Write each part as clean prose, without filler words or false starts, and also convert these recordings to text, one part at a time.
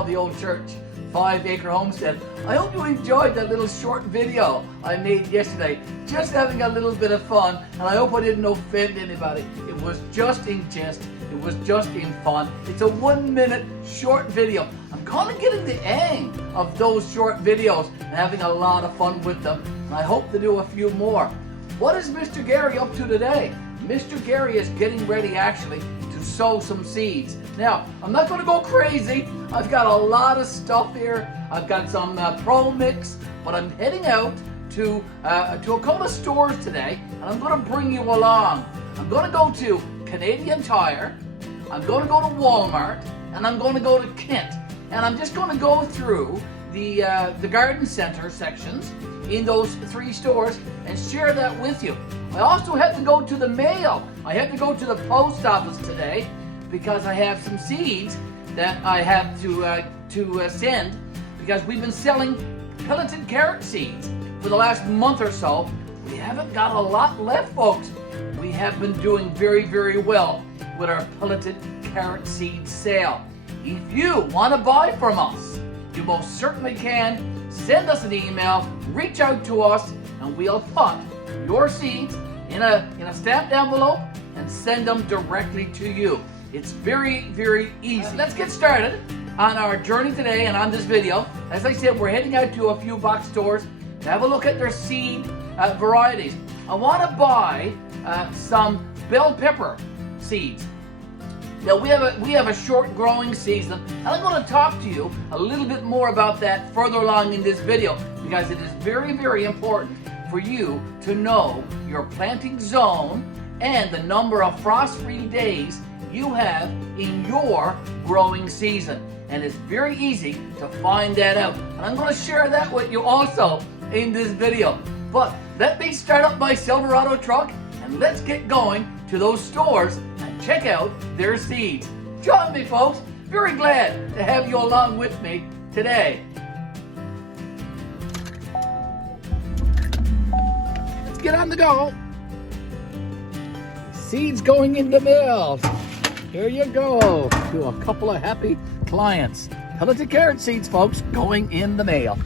GBL, the old church, 5 Acre Homestead. I hope you enjoyed that little short video I made yesterday, just having a little bit of fun, and I hope I didn't offend anybody. It was just in jest, it was just in fun. It's a 1-minute short video. I'm kind of getting the hang of those short videos and having a lot of fun with them, and I hope to do a few more. What is Mr. Garry up to today? Mr. Garry is getting ready actually to sow some seeds. Now, I'm not going to go crazy. I've got a lot of stuff here. I've got some Pro Mix, but I'm heading out to a couple of stores today, and I'm going to bring you along. I'm going to go to Canadian Tire, I'm going to go to Walmart, and I'm going to go to Kent. And I'm just going to go through the garden center sections in those 3 stores and share that with you. I also had to go to the mail. I had to go to the post office today because I have some seeds that I have to send, because we've been selling pelleted carrot seeds for the last month or so. We haven't got a lot left, folks. We have been doing very, very well with our pelleted carrot seed sale. If you want to buy from us, you most certainly can. Send us an email, reach out to us, and we'll put your seeds in a stamped envelope and send them directly to you. It's very, very easy. Let's get started on our journey today and on this video. As I said, we're heading out to a few box stores to have a look at their seed varieties. I want to buy some bell pepper seeds. Now we have a short growing season, and I'm going to talk to you a little bit more about that further along in this video, because it is very, very important for you to know your planting zone and the number of frost-free days you have in your growing season. And it's very easy to find that out. And I'm going to share that with you also in this video. But let me start up my Silverado truck and let's get going to those stores and check out their seeds. Join me, folks. Very glad to have you along with me today. Let's get on the go. Seeds going in the mail. Here you go. To a couple of happy clients. Pelleted carrot seeds, folks, going in the mail.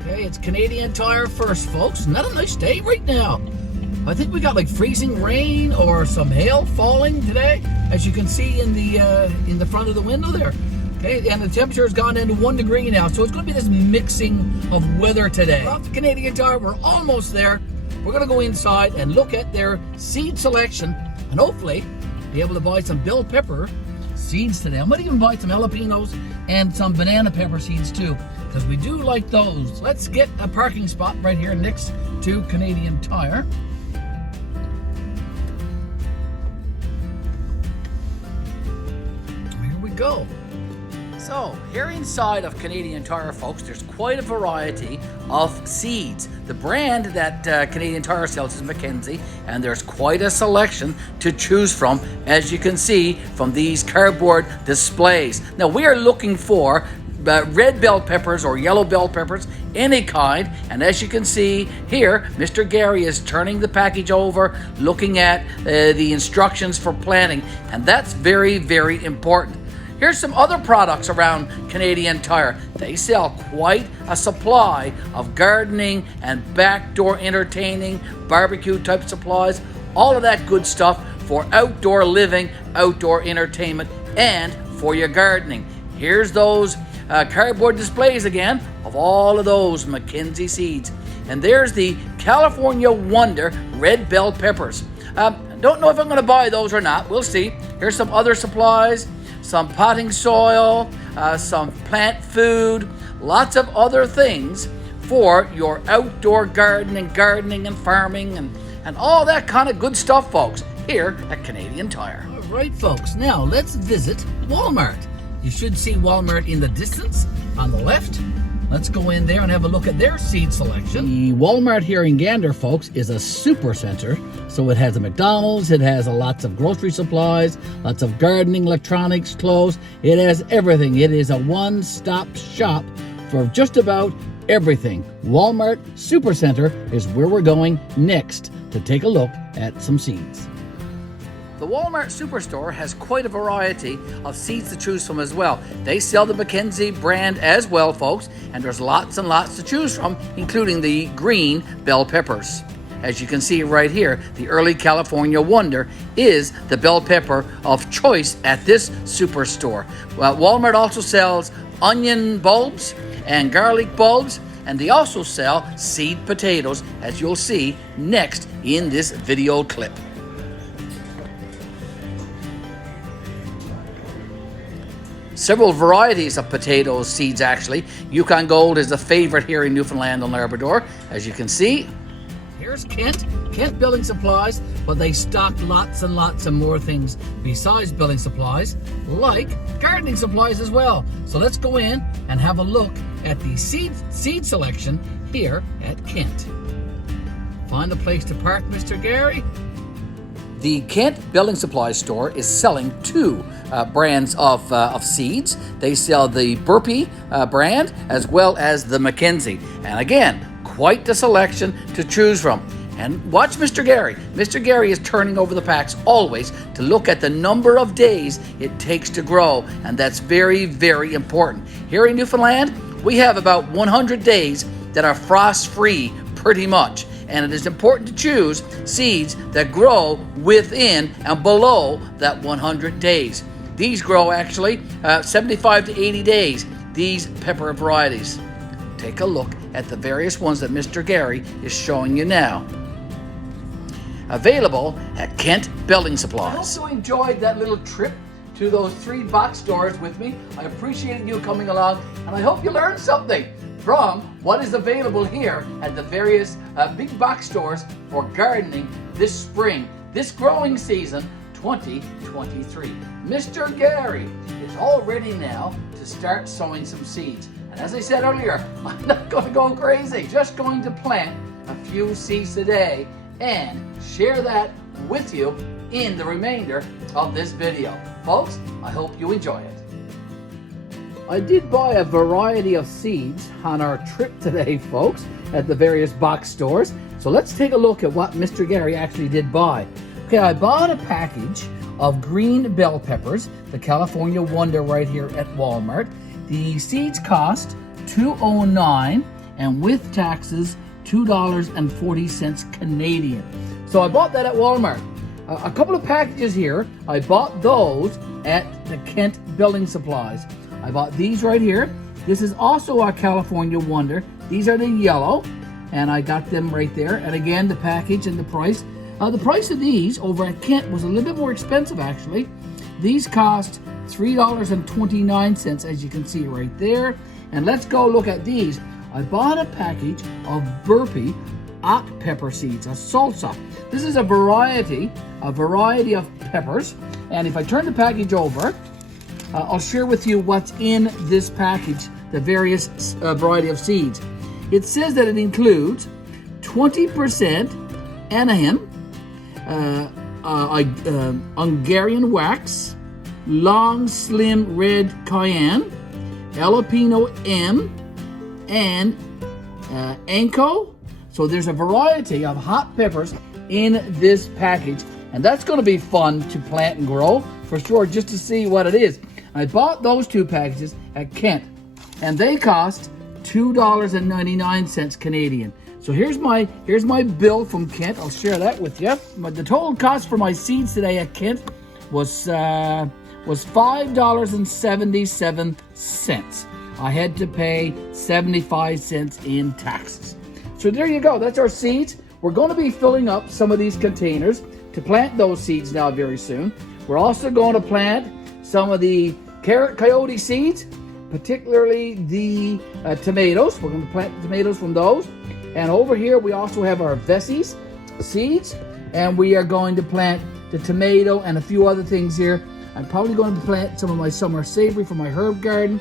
Okay, it's Canadian Tire first, folks. Not a nice day right now. I think we got like freezing rain or some hail falling today, as you can see in the front of the window there. Okay, and the temperature has gone into 1 degree now, so it's going to be this mixing of weather today. Off the Canadian Tire, we're almost there. We're going to go inside and look at their seed selection, and hopefully be able to buy some bell pepper seeds today. I might even buy some jalapenos and some banana pepper seeds too, because we do like those. Let's get a parking spot right here next to Canadian Tire. Here we go. So, here inside of Canadian Tire, folks, there's quite a variety of seeds. The brand that Canadian Tire sells is Mackenzie, and there's quite a selection to choose from, as you can see from these cardboard displays. Now, we are looking for red bell peppers or yellow bell peppers, any kind, and as you can see here, Mr. Garry is turning the package over, looking at the instructions for planting, and that's very, very important. Here's some other products around Canadian Tire. They sell quite a supply of gardening and backdoor entertaining, barbecue type supplies, all of that good stuff for outdoor living, outdoor entertainment, and for your gardening. Here's those cardboard displays again of all of those Mackenzie seeds. And there's the California Wonder red bell peppers. Don't know if I'm going to buy those or not. We'll see. Here's some other supplies. Some potting soil, some plant food, lots of other things for your outdoor gardening and farming and all that kind of good stuff, folks, here at Canadian Tire. All right, folks, now let's visit Walmart. You should see Walmart in the distance on the left. Let's go in there and have a look at their seed selection. The Walmart here in Gander, folks, is a super center. So it has a McDonald's, it has lots of grocery supplies, lots of gardening, electronics, clothes. It has everything. It is a one-stop shop for just about everything. Walmart Supercenter is where we're going next to take a look at some seeds. The Walmart Superstore has quite a variety of seeds to choose from as well. They sell the Mackenzie brand as well, folks, and there's lots and lots to choose from, including the green bell peppers. As you can see right here, the early California Wonder is the bell pepper of choice at this superstore. Well, Walmart also sells onion bulbs and garlic bulbs, and they also sell seed potatoes, as you'll see next in this video clip. Several varieties of potato seeds, actually. Yukon Gold is a favorite here in Newfoundland and Labrador, as you can see. Here's Kent Building Supplies, but they stock lots and lots of more things besides building supplies, like gardening supplies as well. So let's go in and have a look at the seed selection here at Kent. Find a place to park, Mr. Garry? The Kent Building Supply store is selling two brands of seeds. They sell the Burpee brand as well as the Mackenzie. And again, quite the selection to choose from. And watch Mr. Garry. Mr. Garry is turning over the packs always to look at the number of days it takes to grow. And that's very, very important. Here in Newfoundland, we have about 100 days that are frost-free pretty much. And it is important to choose seeds that grow within and below that 100 days. These grow actually 75 to 80 days, these pepper varieties. Take a look at the various ones that Mr. Garry is showing you now. Available at Kent Building Supplies. I hope you enjoyed that little trip to those 3 box stores with me. I appreciated you coming along, and I hope you learned something from what is available here at the various big box stores for gardening this spring, this growing season 2023. Mr. Garry is all ready now to start sowing some seeds. And as I said earlier, I'm not going to go crazy, just going to plant a few seeds today and share that with you in the remainder of this video. Folks, I hope you enjoy it. I did buy a variety of seeds on our trip today, folks, at the various box stores. So let's take a look at what Mr. Garry actually did buy. Okay, I bought a package of green bell peppers, the California Wonder right here at Walmart. The seeds cost $2.09 and with taxes $2.40 Canadian. So I bought that at Walmart. A couple of packages here, I bought those at the Kent Building Supplies. I bought these right here. This is also a California Wonder. These are the yellow, and I got them right there. And again, the package and the price. The price of these over at Kent was a little bit more expensive, actually. These cost $3.29, as you can see right there. And let's go look at these. I bought a package of Burpee Acre pepper seeds, a salsa. This is a variety of peppers. And if I turn the package over, I'll share with you what's in this package, the various variety of seeds. It says that it includes 20% anaheim, Hungarian wax, long slim red cayenne, jalapeno M, and anko. So there's a variety of hot peppers in this package, and that's going to be fun to plant and grow for sure, just to see what it is. I bought those 2 packages at Kent, and they cost $2.99 Canadian. So here's my bill from Kent. I'll share that with you. But the total cost for my seeds today at Kent was $5.77. I had to pay 75 cents in taxes. So there you go. That's our seeds. We're going to be filling up some of these containers to plant those seeds now very soon. We're also going to plant some of the carrot coyote seeds, particularly the tomatoes. We're going to plant the tomatoes from those. And over here, we also have our Vessies seeds, and we are going to plant the tomato and a few other things here. I'm probably going to plant some of my summer savory for my herb garden.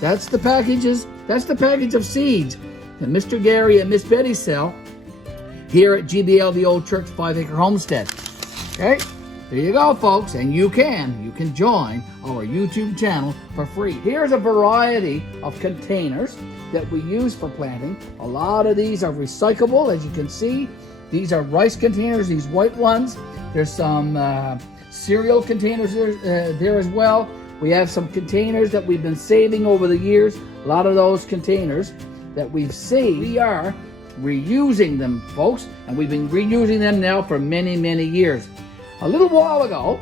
That's the packages. That's the package of seeds that Mr. Garry and Miss Betty sell here at GBL-The Old Church 5-Acre Homestead. Okay, there you go, folks, and you can join our YouTube channel for free. Here's a variety of containers that we use for planting. A lot of these are recyclable, as you can see. These are rice containers, these white ones. There's some cereal containers there as well. We have some containers that we've been saving over the years. A lot of those containers that we've saved, we are reusing them, folks, and we've been reusing them now for many, many years. A little while ago,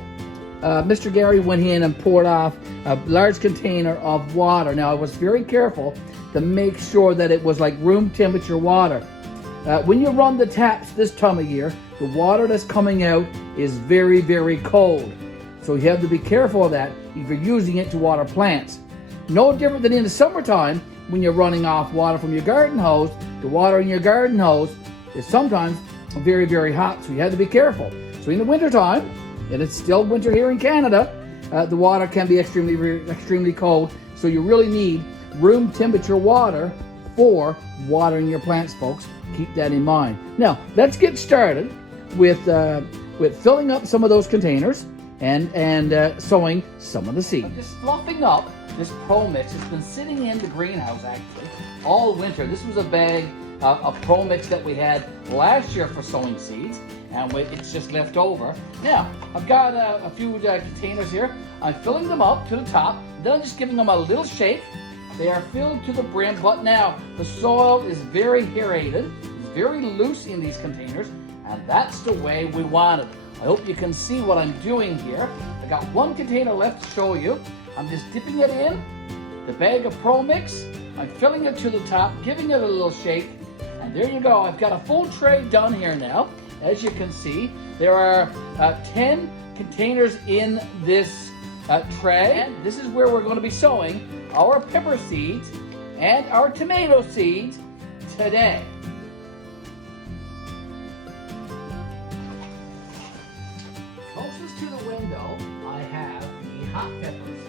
Mr. Garry went in and poured off a large container of water. Now, I was very careful to make sure that it was like room temperature water. When you run the taps this time of year, the water that's coming out is very, very cold. So you have to be careful of that if you're using it to water plants. No different than in the summertime when you're running off water from your garden hose. The water in your garden hose is sometimes very, very hot, so you have to be careful. So in the wintertime, and it's still winter here in Canada, the water can be extremely cold, so you really need room temperature water for watering your plants, folks. Keep that in mind. Now, let's get started with filling up some of those containers and sowing some of the seeds. I'm just fluffing up this Pro Mix. It's been sitting in the greenhouse actually all winter. This was a bag of Pro Mix that we had last year for sowing seeds, and it's just left over. Now, I've got a few containers here. I'm filling them up to the top, then I'm just giving them a little shake. They are filled to the brim, but now the soil is very aerated. It's very loose in these containers, and that's the way we want it. I hope you can see what I'm doing here. I got one container left to show you. I'm just dipping it in the bag of Pro Mix. I'm filling it to the top, giving it a little shake, and there you go. I've got a full tray done here now. As you can see, there are 10 containers in this tray, and this is where we're going to be sowing our pepper seeds and our tomato seeds today. Closest to the window, I have the hot peppers.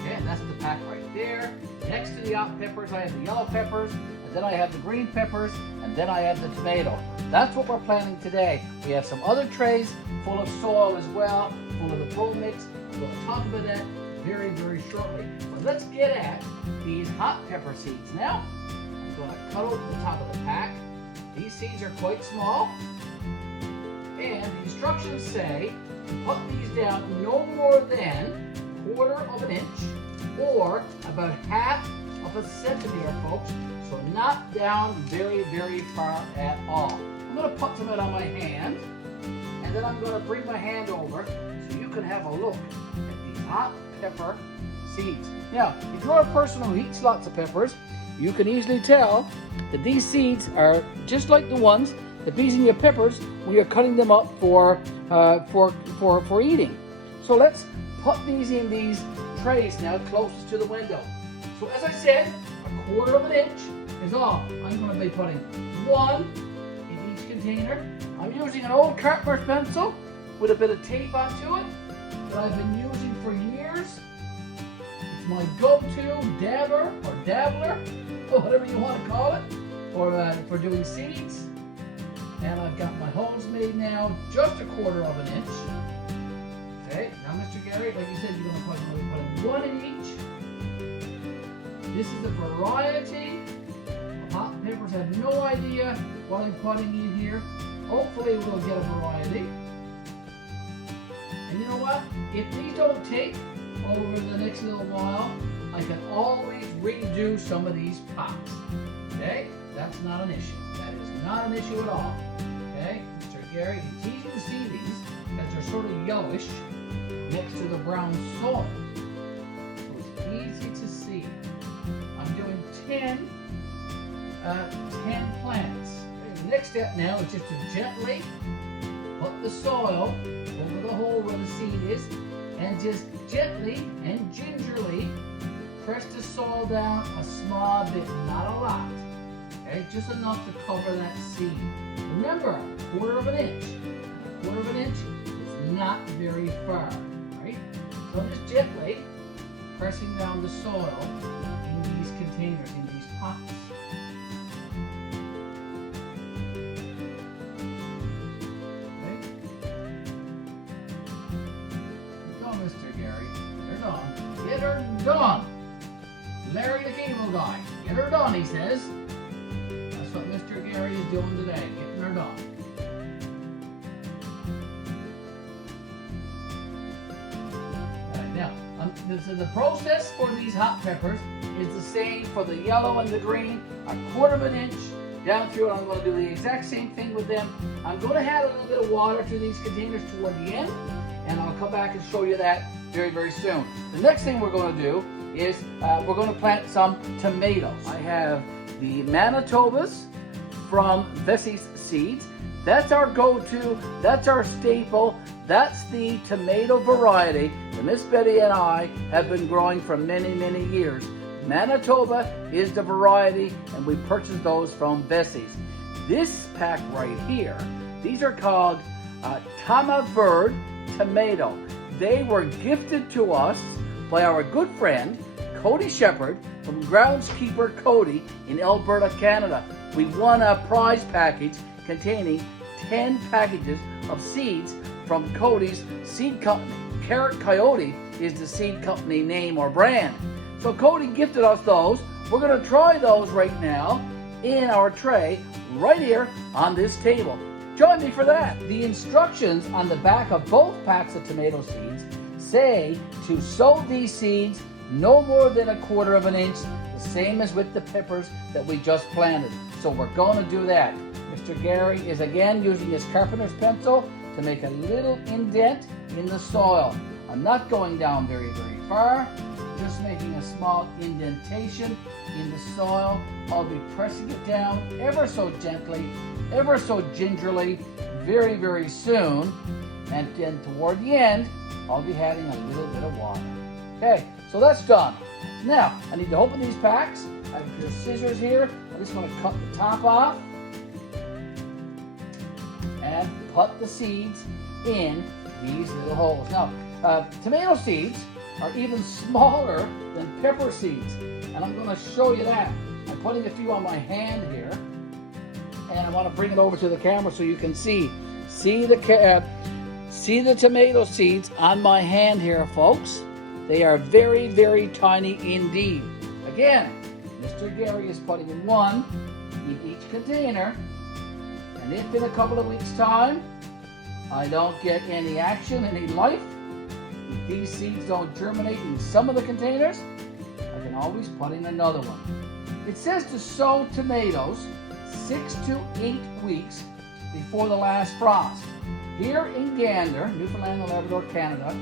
Okay, and that's the pack right there. Next to the hot peppers, I have the yellow peppers, and then I have the green peppers, and then I have the tomato. That's what we're planting today. We have some other trays full of soil as well, full of the Pro Mix. We'll talk about that very, very shortly. But let's get at these hot pepper seeds now. I'm going to cut open the top of the pack. These seeds are quite small, and the instructions say to put these down no more than 1/4 of an inch or about 1/2 of a centimeter, folks. So not down very, very far at all. I'm going to put some of it on my hand, and then I'm going to bring my hand over so you can have a look at these hot pepper seeds. Now, if you're a person who eats lots of peppers, you can easily tell that these seeds are just like the ones that be in your peppers when you're cutting them up for eating. So let's put these in these trays now closest to the window. So as I said, 1/4 of an inch is all. I'm going to be putting one in each container. I'm using an old carpenter's pencil with a bit of tape onto it that I've been using for years. It's my go-to dabber or dabbler, or whatever you want to call it, for doing seeds. And I've got my holes made now, just 1/4 of an inch. Okay, now Mr. Garry, like you said, you're going to put one in each. This is a variety of hot peppers. I have no idea what I'm putting in here. Hopefully we'll get a variety. And you know what? If these don't take over the next little while, I can always redo some of these pots. Okay? That's not an issue. That is not an issue at all. Okay? Mr. Garry, it's easy to see these because they're sort of yellowish next to the brown soil. So it's easy to see. I'm doing 10 plants. Okay, the next step now is just to gently put the soil over the hole where the seed is, and just gently and gingerly press the soil down a small bit, not a lot. Okay, just enough to cover that seed. Remember, 1/4 of an inch. 1/4 of an inch is not very far, right? So I'm just gently pressing down the soil in these containers, in these pots. Okay. Go, Mr. Garry. Get her done. Get her done. Larry the cable guy. Get her done, he says. That's what Mr. Garry is doing today, getting her done. The process for these hot peppers is the same for the yellow and the green, 1/4 of an inch down through, and I'm going to do the exact same thing with them. I'm going to add a little bit of water to these containers toward the end, and I'll come back and show you that very, very soon. The next thing we're going to do is we're going to plant some tomatoes. I have the Manitobas from Vessie's Seeds. That's our go-to, that's our staple, that's the tomato variety that Miss Betty and I have been growing for many, many years. Manitoba is the variety, and we purchased those from Vessie's. This pack right here, these are called Tama Verde tomato. They were gifted to us by our good friend Cody Shepherd from Groundskeeper Cody in Alberta, Canada. We won a prize package containing 10 packages of seeds from Cody's seed company. Carrot Coyote is the seed company name or brand. So Cody gifted us those. We're going to try those right now in our tray right here on this table. Join me for that. The instructions on the back of both packs of tomato seeds say to sow these seeds no more than 1/4 of an inch, the same as with the peppers that we just planted. So we're going to do that. Mr. Garry is again using his carpenter's pencil to make a little indent in the soil. I'm not going down very, very far, just making a small indentation in the soil. I'll be pressing it down ever so gently, ever so gingerly, very, very soon. And then toward the end, I'll be adding a little bit of water. Okay, so that's done. Now, I need to open these packs. I have the scissors here. I just want to cut the top off and put the seeds in these little holes. Now, tomato seeds are even smaller than pepper seeds, and I'm going to show you that. I'm putting a few on my hand here, and I want to bring it over to the camera so you can see the tomato seeds on my hand here, folks. They are very, very tiny indeed. Again, Mr. Garry is putting one in each container, and if in a couple of weeks' time I don't get any action, any life, if these seeds don't germinate in some of the containers, I can always put in another one. It says to sow tomatoes 6 to 8 weeks before the last frost. Here in Gander, Newfoundland and Labrador, Canada,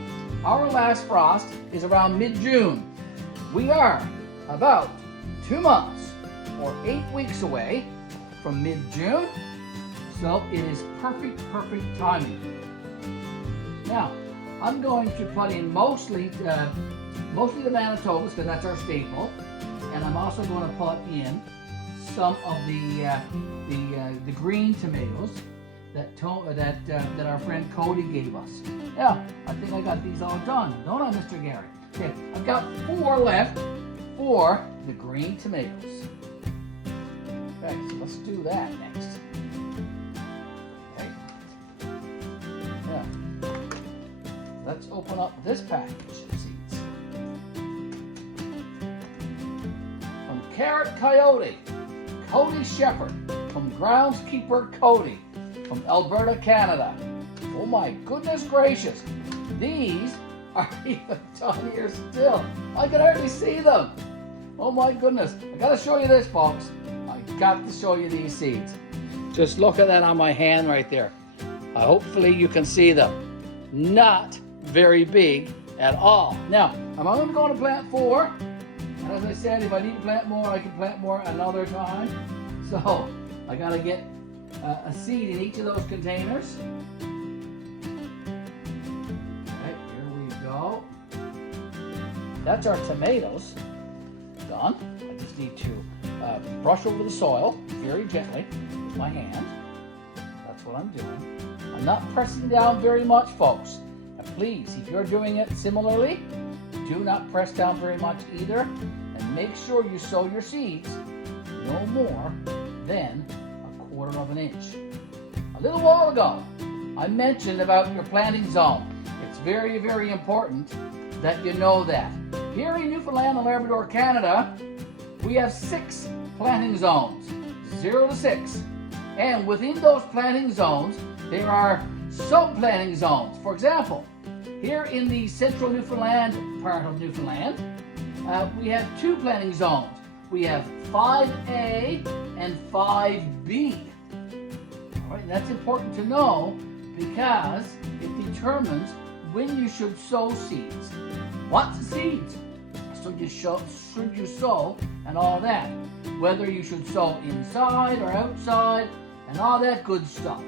our last frost is around mid-June. We are about 2 months or 8 weeks away from mid-June, so it is perfect timing. Now, I'm going to put in mostly the Manitobas because that's our staple, and I'm also going to put in some of the green tomatoes that our friend Cody gave us. Now, I think I got these all done, don't I, Mr. Garry? Okay, I've got 4 left for the green tomatoes. Okay, so let's do that next. Okay. Yeah. Let's open up this package of seeds. From Carrot Coyote, Cody Shepherd, from Groundskeeper Cody, from Alberta, Canada. Oh my goodness gracious, these are even tinier still. I can hardly see them. Oh my goodness, I gotta show you this, folks. I got to show you these seeds. Just look at that on my hand right there. Hopefully you can see them. Not very big at all. Now, I'm only going to plant 4. And as I said, if I need to plant more, I can plant more another time. So, I gotta get a seed in each of those containers. Okay, here we go. That's our tomatoes. Done. I just need to brush over the soil very gently with my hand. That's what I'm doing. I'm not pressing down very much, folks. Now, please, if you're doing it similarly, do not press down very much either, and make sure you sow your seeds no more than 1/4 of an inch. A little while ago, I mentioned about your planting zone. It's very, very important that you know that. Here in Newfoundland and Labrador, Canada, we have 6 planting zones, 0 to 6. And within those planting zones, there are sub-planting zones. For example, Here in the central Newfoundland part of Newfoundland, we have two planting zones. We have 5A and 5B. All right, that's important to know because it determines when you should sow seeds. What seeds should you sow and all that. Whether you should sow inside or outside and all that good stuff.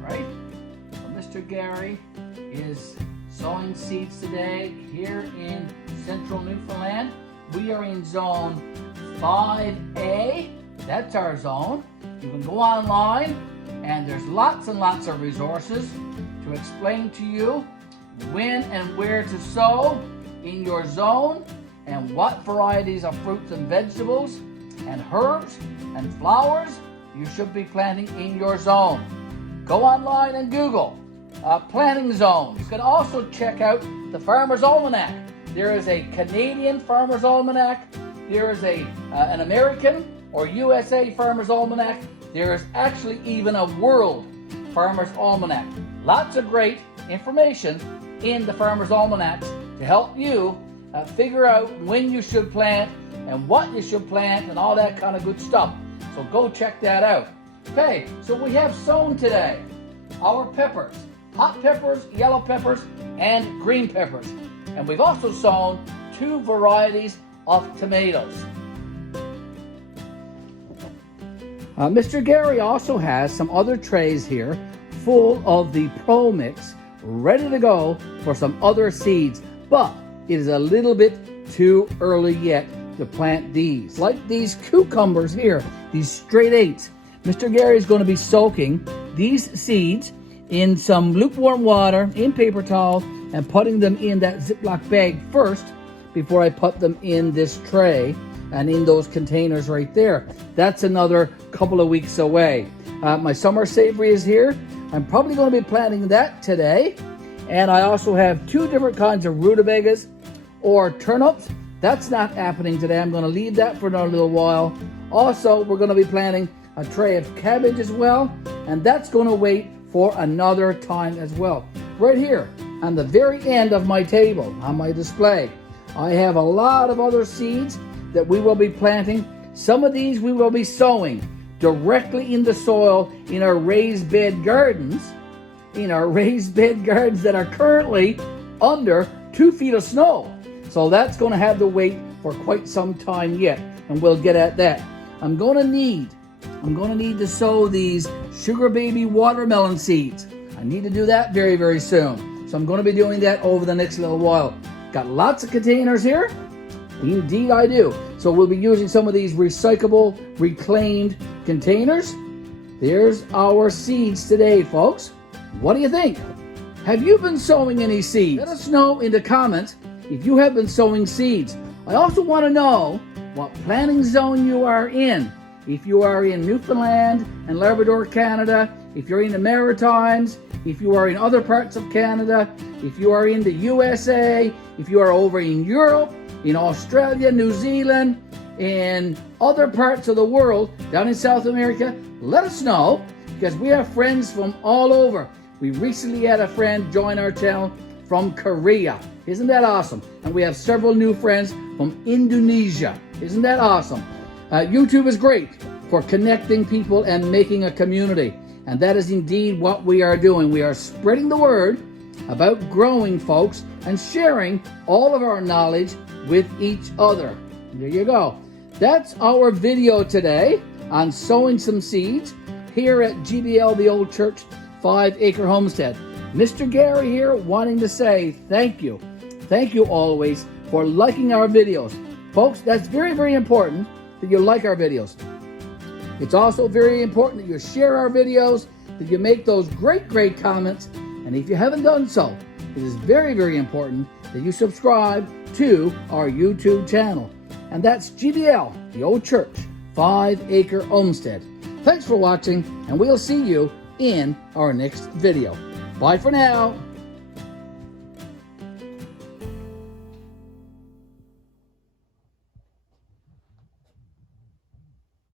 Right? So Mr. Garry is sowing seeds today here in central Newfoundland. We are in zone 5A. That's our zone. You can go online and there's lots and lots of resources to explain to you when and where to sow in your zone and what varieties of fruits and vegetables and herbs and flowers you should be planting in your zone. Go online and Google planting zones. You can also check out the Farmer's Almanac. There is a Canadian Farmer's Almanac. There is an American or USA Farmer's Almanac. There is actually even a World Farmer's Almanac. Lots of great information in the Farmer's Almanacs to help you figure out when you should plant and what you should plant and all that kind of good stuff. So go check that out. Okay, so we have sown today our peppers, hot peppers, yellow peppers, and green peppers. And we've also sown two varieties of tomatoes. Mr. Garry also has some other trays here full of the Pro Mix ready to go for some other seeds, but it is a little bit too early yet to plant these. Like these cucumbers here, these straight eights. Mr. Garry is going to be soaking these seeds in some lukewarm water in paper towel and putting them in that Ziploc bag first before I put them in this tray and in those containers right there. That's another couple of weeks away. My summer savory is here. I'm probably going to be planting that today. And I also have two different kinds of rutabagas or turnips. That's not happening today. I'm going to leave that for another little while. Also, we're going to be planting a tray of cabbage as well. And that's going to wait for another time as well. Right here on the very end of my table, on my display, I have a lot of other seeds that we will be planting. Some of these we will be sowing directly in the soil in our raised bed gardens, that are currently under 2 feet of snow. So that's going to have to wait for quite some time yet, and we'll get at that. I'm going to need to sow these sugar baby watermelon seeds. I need to do that very, very soon. So I'm going to be doing that over the next little while. Got lots of containers here. Indeed I do. So we'll be using some of these recyclable, reclaimed containers. There's our seeds today, folks. What do you think? Have you been sowing any seeds? Let us know in the comments if you have been sowing seeds. I also want to know what planting zone you are in. If you are in Newfoundland and Labrador, Canada, if you're in the Maritimes, if you are in other parts of Canada, if you are in the USA, if you are over in Europe, in Australia, New Zealand, in other parts of the world, down in South America, let us know because we have friends from all over. We recently had a friend join our channel from Korea. Isn't that awesome? And we have several new friends from Indonesia. Isn't that awesome? YouTube is great for connecting people and making a community. And that is indeed what we are doing. We are spreading the word about growing, folks, and sharing all of our knowledge with each other. There you go. That's our video today on sowing some seeds here at GBL, the Old Church 5-Acre Homestead. Mr. Garry here wanting to say thank you. Thank you always for liking our videos. Folks, that's very, very important that you like our videos. It's also very important that you share our videos, that you make those great, great comments. And if you haven't done so, it is very, very important that you subscribe to our YouTube channel. And that's GBL, the Old Church 5-Acre Homestead. Thanks for watching, and we'll see you in our next video. Bye for now.